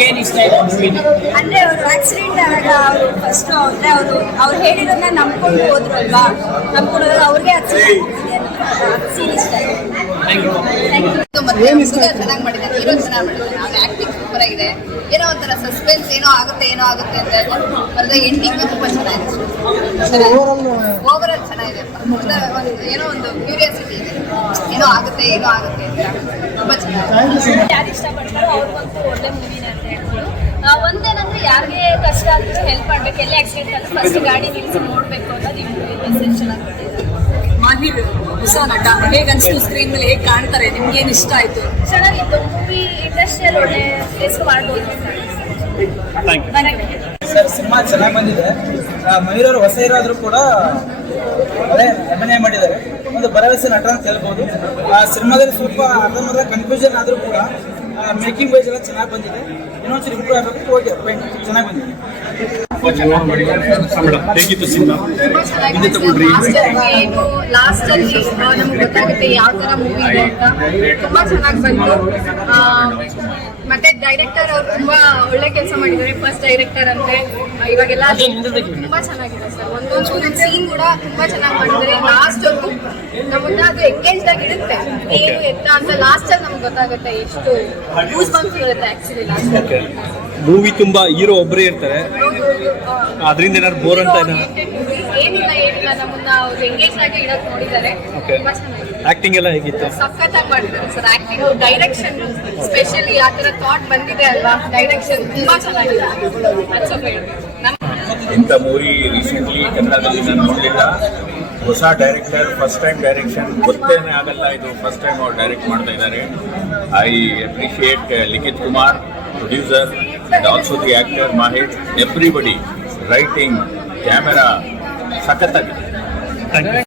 ನಿಮ್ಗೇನ್ ಇಷ್ಟ ಆಯ್ತು ಅಂದ್ರೆ ಅವರು ಆಕ್ಸಿಡೆಂಟ್ ಆದಾಗ ಅವರು ಫಸ್ಟ್ ಅಂದ್ರೆ ಅವರು ಅವ್ರು ಹೇಳಿರೋದನ್ನ ನಂಬ್ಕೊಂಡು ಹೋದ್ರು ಅಲ್ವಾ? ನಂಬ್ಕೊಂಡು ಹೋದಾಗ ಅವ್ರಿಗೆ ಆಕ್ಸಿಡೆಂಟ್ ಸೀನ್ ಇಷ್ಟ ಆಯ್ತು ಥ್ಯಾಂಕ್ ಯು ಚೆನ್ನಾಗಿ ಮಾಡಿದ್ದಾರೆ. ಹೀರೋ ಚೆನ್ನಾಗಿ ಆಕ್ಟಿಂಗ್ ಸೂಪರ್ ಆಗಿದೆ. ಏನೋ ಒಂಥರ ಸಸ್ಪೆನ್ಸ್ ಏನೋ ಆಗುತ್ತೆ ಏನೋ ಆಗುತ್ತೆ ಅಂತ ಬರೆದ ಎಂಡಿಂಗ್ ತುಂಬಾ ಚೆನ್ನಾಗಿದೆ. ಓವರ್ ಆಲ್ ಚೆನ್ನಾಗಿದೆ. ಒಂಥರ ಒಂದು ಏನೋ ಒಂದು ಕ್ಯೂರಿಯಾಸಿಟಿ ಏನೋ ಆಗುತ್ತೆ ಏನೋ ಆಗುತ್ತೆ ಅಂತ. ತುಂಬಾ ಚೆನ್ನಾಗಿ ಯಾರು ಇಷ್ಟಪಡ್ತಾರೋ ಅವ್ರಿಗಂತೂ ಒಳ್ಳೆ ಮೂವಿನೇ ಅಂತ ಹೇಳ್ಬೋದು. ಒಂದೇನಂದ್ರೆ ಯಾರಿಗೆ ಕಷ್ಟ ಆದ್ರೂ ಹೆಲ್ಪ್ ಮಾಡ್ಬೇಕು, ಎಲ್ಲಿ ಆಕ್ಸಿಡೆಂಟ್ ಆದ್ರೂ ಫಸ್ಟ್ ಗಾಡಿ ನಿಲ್ಸಿ ನೋಡ್ಬೇಕು ಅನ್ನೋದು ಈ ಮೆಸೇಜ್ ಚೆನ್ನಾಗಿ ಮಾಹಿರ್ ಹೊಸ ನಟ ಹೇಗೆ ಅನ್ಸ್ತು ಸ್ಕ್ರೀನ್ ಮೇಲೆ ಹೇಗೆ ಕಾಣ್ತಾರೆ? ನಿಮ್ಗೆ ಏನ್ ಇಷ್ಟ ಆಯ್ತು? ಚೆನ್ನಾಗಿತ್ತು. ಮೂವಿ ಇಂಡಸ್ಟ್ರಿಯಲ್ ಒಳ್ಳೆ ಹೆಸರು ಮಾಡ್ಬೋದು. Thank thank you sir cinema ಚೆನ್ನಾಗಿ ಬಂದಿದೆ. ಆ, ಮಯೂರ್ ಅವರು ಹೊಸ ಹೀರೋ ಆದ್ರೂ ಕೂಡ ಅದೇ ಅಭಿನಯ ಮಾಡಿದ್ದಾರೆ. ಒಂದು ಭರವಸೆ ನಟ ಅಂತ ಹೇಳ್ಬೋದು. ಆ ಸಿನಿಮಾದಲ್ಲಿ ಸ್ವಲ್ಪ ಅರ್ಧಂಬರ್ಧ ಕನ್ಫ್ಯೂಷನ್ ಆದ್ರೂ ಕೂಡ ಮೇಕಿಂಗ್ ವೈಸ್ ಎಲ್ಲ ಚೆನ್ನಾಗಿ ಬಂದಿದೆ. ಇನ್ನೊಂದ್ಸರಿ ಇಂಪ್ರೂವ್ ಆಗಬೇಕು ಓಕೆ ಚೆನ್ನಾಗಿ ಬಂದಿದೆ. ಏನು ಲಾಸ್ಟ್ ಅಲ್ಲಿ ನಮ್ಗೆ ಗೊತ್ತಾಗುತ್ತೆ ಯಾವ ತರ ಮೂವಿ ಇದೆ ಅಂತ. ತುಂಬಾ ಚೆನ್ನಾಗಿ ಬಂತು. ಮತ್ತೆ ಡೈರೆಕ್ಟರ್ ಅವ್ರು ತುಂಬಾ ಒಳ್ಳೆ ಕೆಲಸ ಮಾಡಿದ್ದಾರೆ. ಫಸ್ಟ್ ಡೈರೆಕ್ಟರ್ ಅಂತೆ ಇವಾಗೆಲ್ಲ ತುಂಬಾ ಚೆನ್ನಾಗಿದೆ ಸರ್. ಒಂದೊಂದು ಸೀನ್ ಕೂಡ ತುಂಬಾ ಚೆನ್ನಾಗಿ ಮಾಡಿದ್ದಾರೆ. ಲಾಸ್ಟ್ ನಮ್ಮನ್ನ ಅದು ಎಂಗೇಜ್ ಆಗಿ ಇರುತ್ತೆ. ಏನು ಎತ್ತ ಅಂತ ಲಾಸ್ಟ್ ಅಲ್ಲಿ ನಮ್ಗೆ ಗೊತ್ತಾಗುತ್ತೆ ಎಷ್ಟು ಯೂಸ್ ಬಂತು ಇರುತ್ತೆ ಆಕ್ಚುಲಿ ಲಾಸ್ಟ್ ಮೂವಿ ತುಂಬಾ ಹೀರೋ ಒಬ್ಬರೇ ಇರ್ತಾರೆ. ಅದರಿಂದ ಏನಾದ್ರು ಬೋರ್ ಅಂತ ಏನೋ ಏನಿಲ್ಲ ಏನಿಲ್ಲ. ನಮ್ಮನ್ನ ಅವ್ರು ಎಂಗೇಜ್ ಆಗಿ ಇಡಕ್ ನೋಡಿದ್ದಾರೆ. ತುಂಬಾ ಚೆನ್ನಾಗಿದೆ. ಆಕ್ಟಿಂಗ್ ಎಲ್ಲ ಹೇಗಿತ್ತು? ಸಖತ್ತಾಗಿ ಮಾಡಿದ್ದಾರೆ ಸರ್ ಆಕ್ಟಿಂಗ್ ಡೈರೆಕ್ಷನ್ ಸ್ಪೆಷಲಿ ಆ ತರ ಥಾಟ್ ಬಂದಿದೆ ಅಲ್ವಾ? ಡೈರೆಕ್ಷನ್ ತುಂಬಾ ಚೆನ್ನಾಗಿದೆ. That's all ಹೇಳ್ಬೇಕು. ನಮ್ಮ ಇಂಥ ಮೂವಿ ರೀಸೆಂಟ್ಲಿ ಕನ್ನಡದಲ್ಲಿ ನಾನು ನೋಡಲಿಲ್ಲ. ಹೊಸ ಡೈರೆಕ್ಟರ್ ಫಸ್ಟ್ ಟೈಮ್ ಡೈರೆಕ್ಷನ್ ಗೊತ್ತೇನೆ ಆಗಲ್ಲ ಇದು. ಫಸ್ಟ್ ಟೈಮ್ ಅವ್ರು ಡೈರೆಕ್ಟ್ ಮಾಡ್ತಾ ಇದ್ದಾರೆ. I appreciate Likhith Kumar producer and also the actor Mahej, everybody, writing, camera, sakatagi. Thank you.